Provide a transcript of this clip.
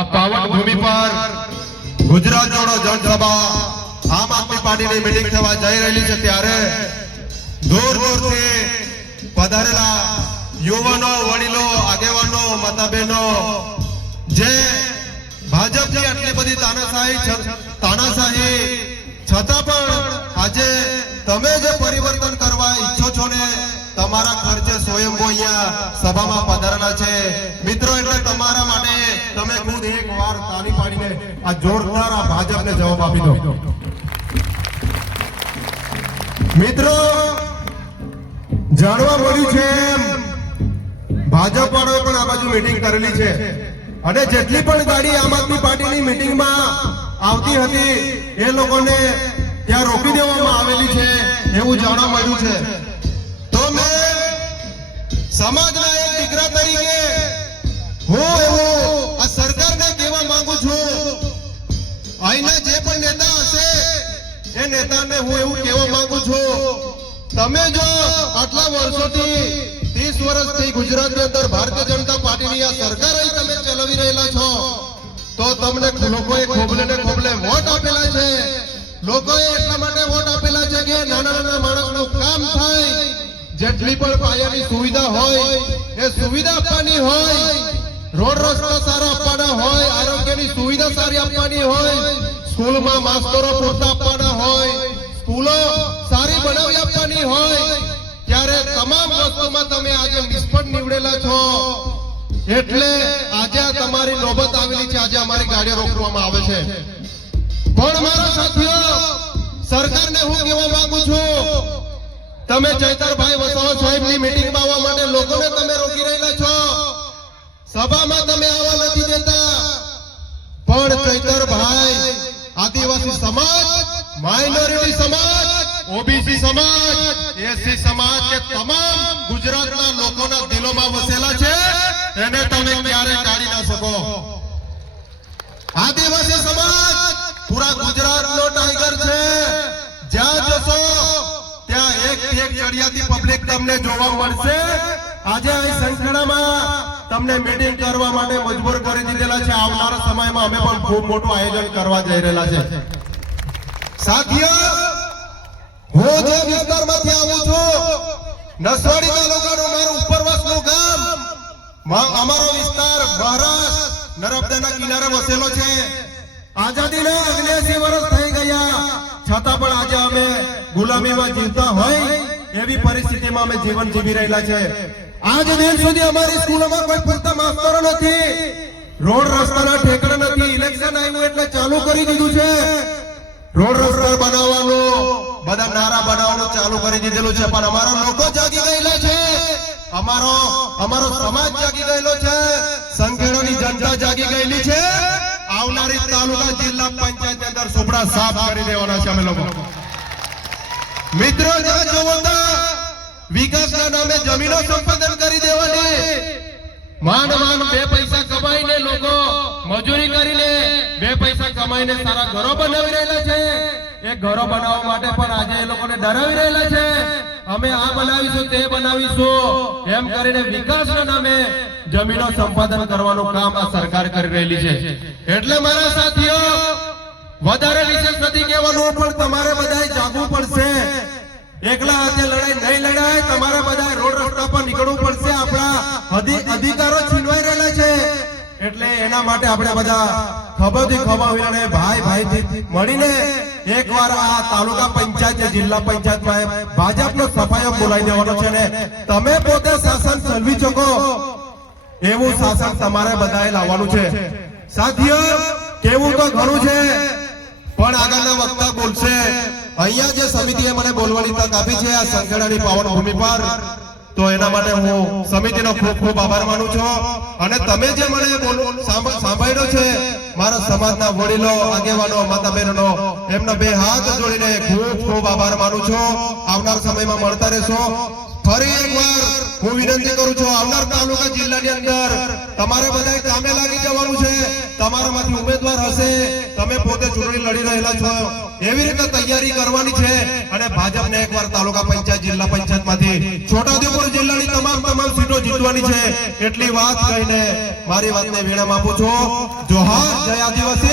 આ પાવન ભૂમિ પર ગુજરાત જોડો જનસભા આમ આદમી પાર્ટીની મીટિંગ થવા જઈ રહેલી છે ત્યારે દૂર દૂરથી પધારેલા યુવાનો, વડીલો, આગેવાનો, માતાબહેનો જે ભાજપની આટલી બધી તાનાશાહી છતાં પણ આજે તમે જે પરિવર્તન કરવા ઈચ્છો છો ને તમારા ખર્ચે સ્વયંભૂ અહીંયા સભામાં પધારેલા છે મિત્રો, એટલે તમારા માટે તમે ખુદ એકવાર તાળી પાડીને આ જોરદાર આ ભાજપને જવાબ આપી દો. મિત્રો, જાણવા મળ્યું છે ભાજપ વાળાએ પણ આ બાજુ મીટિંગ કરેલી છે અને જેટલી પણ ગાડી આમ આદમી પાર્ટીની મીટિંગમાં આવતી હતી એ લોકોને ત્યાં રોકી દેવામાં આવેલી છે એવું જાણવા મળ્યું છે. તો મેં સમાજના એક દીકરા તરીકે હું આ સરકારને કહેવા માંગુ છું, અહીંના જે પણ નેતા હશે એ નેતાને હું એવું કહેવા માંગુ છું, તમે જો આટલા વર્ષોથી 30 વર્ષથી ગુજરાતની અંદર ભારતીય જનતા પાર્ટીની આ સરકાર અહીં તમે ચલાવી રહેલા છો તો તમને લોકોએ ખોબલે ને ખોબલે વોટ આપેલા છે. લોકોએ એટલા માટે વોટ આપેલા છે કે નાના નાના માણસનું કામ થાય, જેટલી પણ પાયાની સુવિધા હોય એ સુવિધા આપવાની હોય, રોડ રસ્તા સારા આપવાના હોય, આરોગ્યની સુવિધા સારી આપવાની હોય, સ્કૂલમાં માસ્તરો પૂરતા આપવાના હોય, સ્કૂલો સારી બનાવી આપવાની હોય, ત્યારે તમામ વસ્તુમાં તમે આજે નિષ્ફળ નીવડેલા છો. એટલે આજે તમારી નોબત આવેલી છે, આજે અમારી ગાડીઓ રોકવામાં આવે છે. પણ મારા સાથીઓ, સરકારને હું કહેવા માંગુ છું, તમે ચૈતરભાઈ વસાવા સાહેબની મીટિંગમાં આવવા માટે લોકોને તમે રોકી રહેલા છો, સભામાં તમે આવવા નથી દેતા. પણ ચૈતરભાઈ આદિવાસી સમાજ, માઇનોરિટી સમાજ, ઓબીસી સમાજ, એસસી સમાજ કે તમામ ગુજરાતના લોકોના દિલોમાં વસેલા છે, એને તમે ક્યારે કાઢી ના શકો. આદિવાસી સમાજ પૂરા ગુજરાતનો ટાઈગર છે, જ્યાં જશો ત્યાં એક ચડિયાતી પબ્લિક તમને જોવા મળશે. આજે અહીં સંખેડામાં તમને મીટિંગ કરવા માટે મજબૂર કરી દીધેલા છે. આવનારા સમયમાં અમે પણ ખૂબ મોટું આયોજન કરવા જઈ રહેલા છે. સાથીઓ, હું જે વિસ્તારમાંથી આવું છું, નસવાડી તાલુકાનું મારું ઉપરવાસનું ગામ, અમારો વિસ્તાર મહારાષ્ટ્ર નર્મદાના કિનારે વસેલો છે. આઝાદીના 79 વર્ષ થઈ ગયા છતાં પણ આજે અમે ગુલામીમાં જીવતા હોય એવી પરિસ્થિતિમાં અમે જીવન જીવી રહેલા છે. આજ દિન સુધી અમારી સ્કૂલોમાં કોઈ પૂરતા માસ્તરો નથી, રોડ રસ્તાના ઠેકાણા નથી. ઇલેક્શન આવ્યું એટલે ચાલુ કરી દીધું છે રોડ રસ્તા બનાવવાનું, બધા નારા બનાવવાનું ચાલુ કરી દીધેલું છે. પણ અમારા લોકો જાગી ગયેલા છે, અમારો સમાજ જાગી ગયેલો છે, સંખેડાની જનતા જાગી ગયેલી છે. આવનારી તાલુકા જિલ્લા પંચાયત અંદર સુપડા સાફ કરી દેવાના છે અમે લોકો. મિત્રો, જ્યાં જોવો વિકાસના નામે જમીનો સંપાદન કરી દેવાની, માંડ 2 પૈસા કમાઈને લોકો મજૂરી કરીને 2 પૈસા કમાઈને સારા ઘરો બનાવી રહેલા છે. એ ઘરો બનાવવા માટે પણ આજે એ લોકોને ડરાવી રહેલા છે, અમે આ બનાવીશું તે બનાવીશું એમ કરીને વિકાસના નામે જમીનો સંપાદન કરવાનું કામ આ સરકાર કરી રહેલી છે. એટલે મારા સાથીઓ, વધારે વિશેષ નથી કહેવાનું, પણ તમારે બધાએ જાગવું પડશે. એકલા હાથે લડાઈ નહીં લડાય, તમારે બધા રોડ રસ્તા પર નીકળવું પડશે. આપણા અધિકારો છીનવાઈ રહેલા છે, એટલે એના માટે આપણે બધા ખભાથી ખભા મિલાવીને ભાઈ મળીને એકવાર આ તાલુકા પંચાયત, જિલ્લા પંચાયતમાં ભાજપનો સફાયો બોલાવી દેવાનો છે ને તમે પોતે શાસન ચલાવી શકો એવું શાસન તમારે બધાએ લાવવાનું છે. સાથીઓ, કેવું તો ઘણું છે, પણ આગળના વક્તા બોલશે. અહીંયા જે સમિતિએ મને બોલવાની તક આપી છે આ સંખેડાની પાવન ભૂમિ પર, તો એના માટે હું સમિતિનો ખૂબ ખૂબ આભાર માનું છું. અને તમે જે મને સાંભળ્યો છે, મારા સમાજના વડીલો, આગેવાનો, માતા બહેનો, એમના 2 હાથ જોડીને ખૂબ ખૂબ આભાર માનું છું. આવનાર સમયમાં મળતા રહેશો. ફરી એકવાર હું વિનંતી કરું છું, આવનાર તાલુકા જિલ્લાની અંદર તમારે બધાએ કામે લાગી જવાનું છે. તમારામાંથી ઉમેદવાર હશે, તમે પોતે ચૂંટણી લડી રહેલા છો, એવી રીતે તૈયારી કરવાની છે અને ભાજપને એકવાર તાલુકા પંચાયત જિલ્લા પંચાયતમાંથી છોટાઉદેપુર જિલ્લાની તમામ સીટો જીતવાની છે. એટલી વાત કહીને મારી વાતને વિરામ આપું છું. જોહાર, જય આદિવાસી.